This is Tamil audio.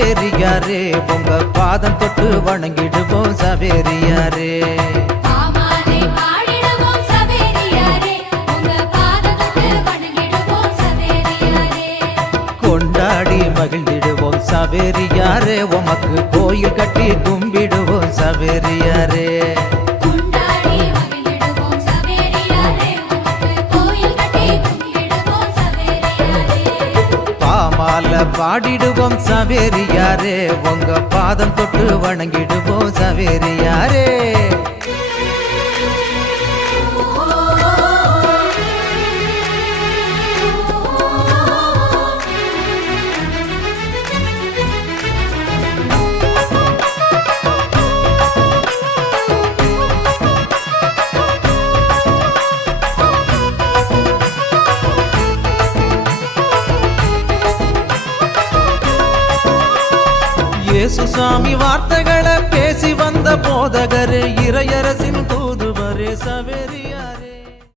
சவேரியாரே உங்க பாதம் தொட்டு வணங்கிடுவோம் சவேரியாரே. கொண்டாடி மகிழ்ந்திடுவோம் சவேரியாரே உமக்கு கோயில் கட்டி கும்பிடுவோம் சவேரியாரே. பாமால பாடிடுவோம் சவேரியாரே உங்க பாதம் தொட்டு வணங்கிடுவோம் சவேரியாரே. இயேசு சாமி வார்த்தைகளை பேசி வந்த போதகரே இறையரசின் தூதுவரே சவேரியாரே.